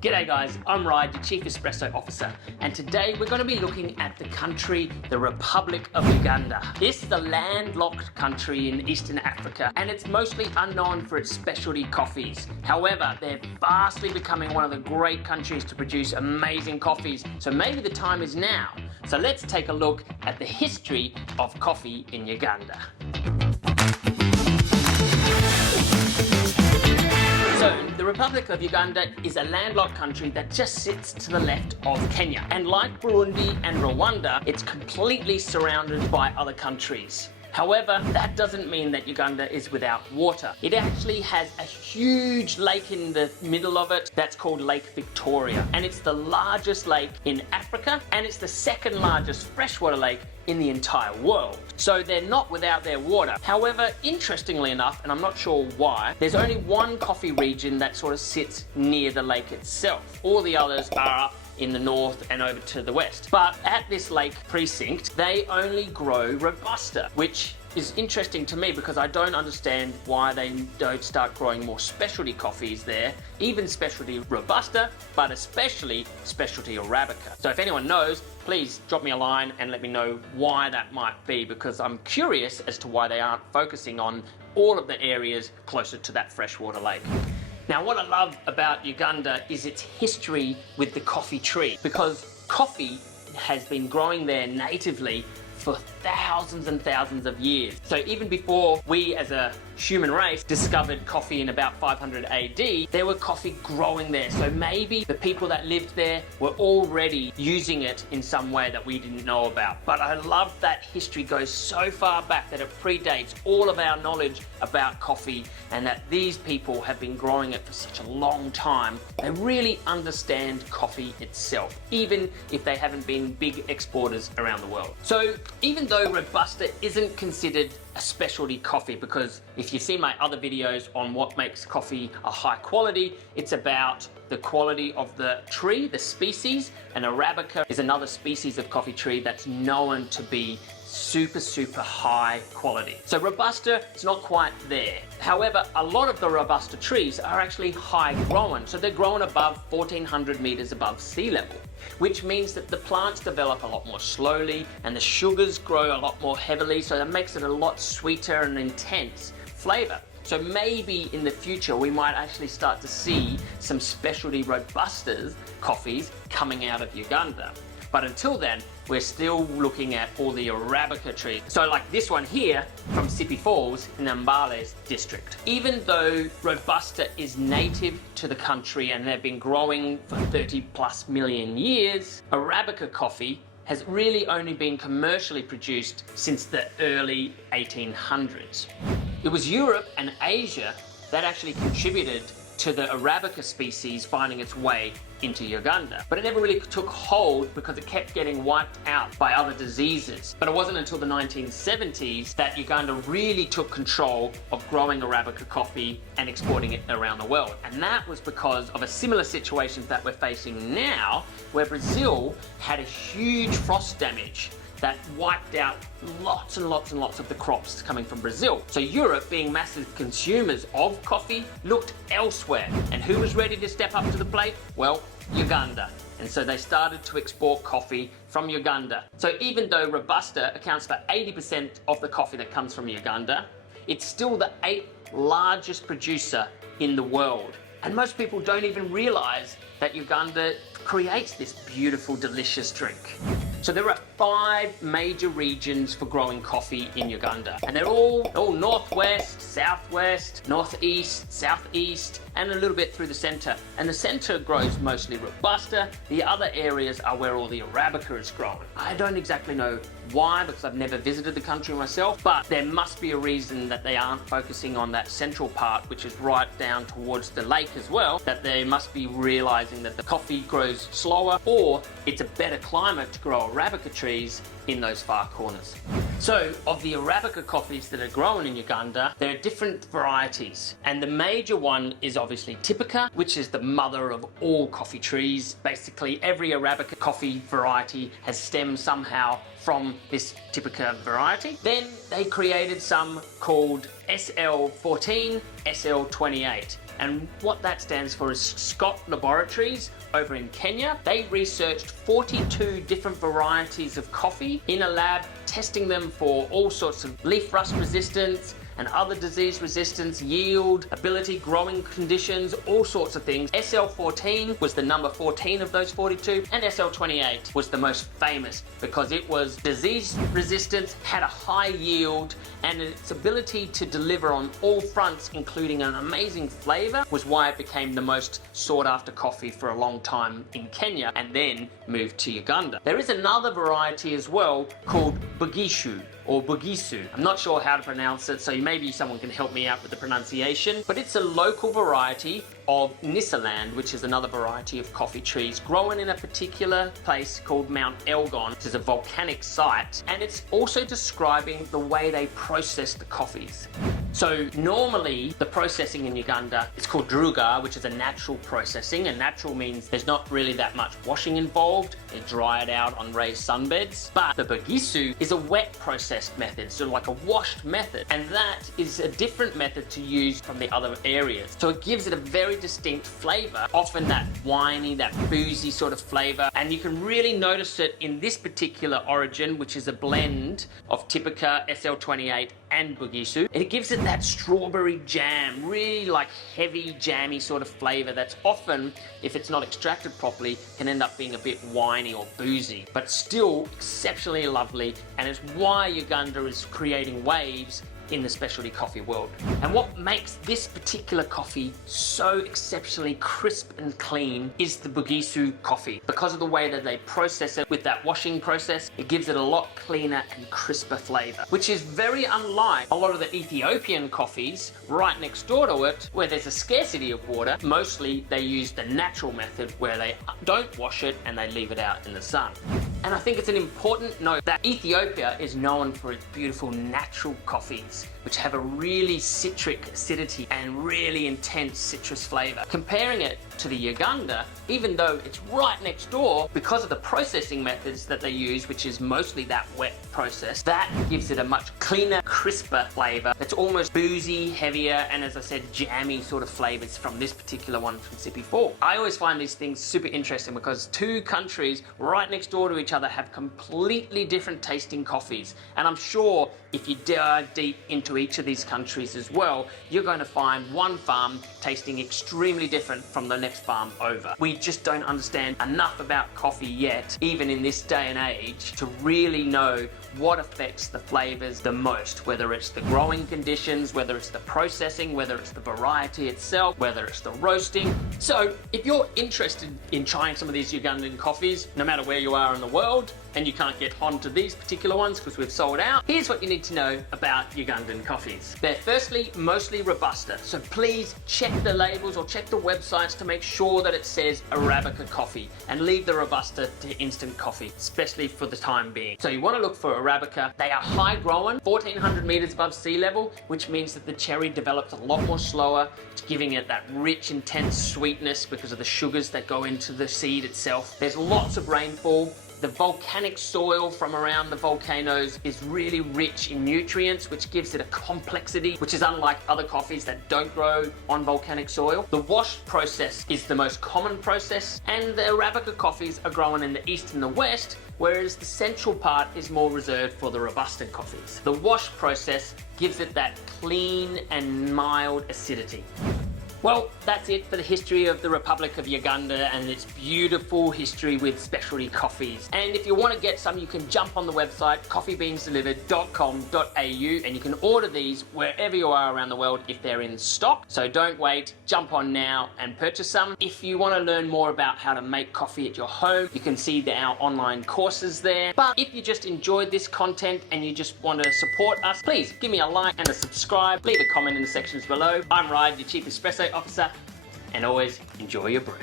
G'day guys, I'm Ryan, your Chief Espresso Officer, and today we're going to be looking at the country, the Republic of Uganda. This is a landlocked country in Eastern Africa, and it's mostly unknown for its specialty coffees. However, they're vastly becoming one of the great countries to produce amazing coffees, so maybe the time is now. So let's take a look at the history of coffee in Uganda. So, the Republic of Uganda is a landlocked country that just sits to the left of Kenya. And like Burundi and Rwanda, it's completely surrounded by other countries. However, that doesn't mean that Uganda is without water. It actually has a huge lake in the middle of it that's called Lake Victoria. And it's the largest lake in Africa, and it's the second largest freshwater lake in the entire world. So they're not without their water. However, interestingly enough, and I'm not sure why, there's only one coffee region that sort of sits near the lake itself. All the others are up in the north and over to the west. But at this lake precinct, they only grow Robusta, which is interesting to me because I don't understand why they don't start growing more specialty coffees there, even specialty Robusta, but especially specialty Arabica. So if anyone knows, please drop me a line and let me know why that might be, because I'm curious as to why they aren't focusing on all of the areas closer to that freshwater lake. Now, what I love about Uganda is its history with the coffee tree, because coffee has been growing there natively for thousands and thousands of years. So even before we as a human race discovered coffee in about 500 AD, there were coffee growing there. So maybe the people that lived there were already using it in some way that we didn't know about. But I love that history goes so far back that it predates all of our knowledge about coffee, and that these people have been growing it for such a long time. They really understand coffee itself, even if they haven't been big exporters around the world. So even though Robusta isn't considered a specialty coffee, because if you've seen my other videos on what makes coffee a high quality, it's about the quality of the tree, the species, and Arabica is another species of coffee tree that's known to be super high quality. So Robusta, it's not quite there. However, a lot of the Robusta trees are actually high grown, so they're grown above 1400 meters above sea level, which means that the plants develop a lot more slowly and the sugars grow a lot more heavily, so that makes it a lot sweeter and intense flavor. So maybe in the future we might actually start to see some specialty Robusta coffees coming out of Uganda. But until then, we're still looking at all the Arabica trees. So like this one here from Sipi Falls in the Mbale district. Even though Robusta is native to the country and they've been growing for 30+ million years, Arabica coffee has really only been commercially produced since the early 1800s. It was Europe and Asia that actually contributed to the Arabica species finding its way into Uganda. But it never really took hold because it kept getting wiped out by other diseases. But it wasn't until the 1970s that Uganda really took control of growing Arabica coffee and exporting it around the world. And that was because of a similar situation that we're facing now, where Brazil had a huge frost damage that wiped out lots and lots of the crops coming from Brazil. So Europe, being massive consumers of coffee, looked elsewhere. And who was ready to step up to the plate? Well, Uganda. And so they started to export coffee from Uganda. So even though Robusta accounts for 80% of the coffee that comes from Uganda, it's still the 8th largest producer in the world. And most people don't even realize that Uganda creates this beautiful, delicious drink. So there are 5 major regions for growing coffee in Uganda, and they're all northwest, southwest, northeast, southeast, and a little bit through the center. And the center grows mostly Robusta. The other areas are where all the Arabica is grown. I don't exactly know why, because I've never visited the country myself, but there must be a reason that they aren't focusing on that central part, which is right down towards the lake as well, that they must be realizing that the coffee grows slower, or it's a better climate to grow Arabica trees in those far corners. So, of the Arabica coffees that are grown in Uganda, there are different varieties. And the major one is obviously Typica, which is the mother of all coffee trees. Basically, every Arabica coffee variety has stemmed somehow from this Typica variety. Then they created some called SL14, SL28. And what that stands for is Scott Laboratories over in Kenya. They researched 42 different varieties of coffee in a lab, testing them for all sorts of leaf rust resistance and other disease resistance, yield, ability, growing conditions, all sorts of things. SL14 was the number 14 of those 42, and SL28 was the most famous because it was disease resistant, had a high yield, and its ability to deliver on all fronts, including an amazing flavor, was why it became the most sought after coffee for a long time in Kenya and then moved to Uganda. There is another variety as well called Bugishu or Bugisu. I'm not sure how to pronounce it, so maybe someone can help me out with the pronunciation, but it's a local variety of Nisaland, which is another variety of coffee trees growing in a particular place called Mount Elgon, which is a volcanic site, and it's also describing the way they process the coffees. So normally the processing in Uganda is called druga, which is a natural processing, and natural means there's not really that much washing involved. They dry it out on raised sunbeds. But the Bugisu is a wet processed method, so like a washed method, and that is a different method to use from the other areas. So it gives it a very distinct flavor, often that winey, that boozy sort of flavor, and you can really notice it in this particular origin, which is a blend of Typica, SL28 and Bugisu. It gives it that strawberry jam, really like heavy jammy sort of flavor that's often, if it's not extracted properly, can end up being a bit winey or boozy, but still exceptionally lovely, and it's why Uganda is creating waves in the specialty coffee world. And what makes this particular coffee so exceptionally crisp and clean is the Bugisu coffee. Because of the way that they process it with that washing process, it gives it a lot cleaner and crisper flavor, which is very unlike a lot of the Ethiopian coffees right next door to it, where there's a scarcity of water. Mostly they use the natural method where they don't wash it and they leave it out in the sun. And I think it's an important note that Ethiopia is known for its beautiful natural coffees, which have a really citric acidity and really intense citrus flavor. Comparing it to the Uganda, even though it's right next door, because of the processing methods that they use, which is mostly that wet process, that gives it a much cleaner, crisper flavor. It's almost boozy, heavier, and as I said, jammy sort of flavors from this particular one from CP4. I always find these things super interesting because two countries right next door to each other have completely different tasting coffees. And I'm sure if you dive deep into each of these countries as well, you're going to find one farm tasting extremely different from the next farm over. We just don't understand enough about coffee yet, even in this day and age, to really know what affects the flavors the most, whether it's the growing conditions, whether it's the processing, whether it's the variety itself, whether it's the roasting. So if you're interested in trying some of these Ugandan coffees, no matter where you are in the world, and you can't get onto these particular ones because we've sold out, here's what you need to know about Ugandan coffees. They're firstly mostly Robusta, so please check the labels or check the websites to make sure that it says Arabica coffee, and leave the Robusta to instant coffee, especially for the time being. So you want to look for Arabica. They are high growing, 1400 meters above sea level, which means that the cherry develops a lot more slower. It's giving it that rich, intense sweetness because of the sugars that go into the seed itself. There's lots of rainfall. The volcanic soil from around the volcanoes is really rich in nutrients, which gives it a complexity, which is unlike other coffees that don't grow on volcanic soil. The wash process is the most common process, and the Arabica coffees are grown in the east and the west, whereas the central part is more reserved for the Robusta coffees. The wash process gives it that clean and mild acidity. Well, that's it for the history of the Republic of Uganda and its beautiful history with specialty coffees. And if you want to get some, you can jump on the website coffeebeansdelivered.com.au, and you can order these wherever you are around the world if they're in stock. So don't wait, jump on now and purchase some. If you want to learn more about how to make coffee at your home, you can see our online courses there. But if you just enjoyed this content and you just want to support us, please give me a like and a subscribe. Leave a comment in the sections below. I'm Ryan, your Chief Espresso Officer, and always enjoy your brew.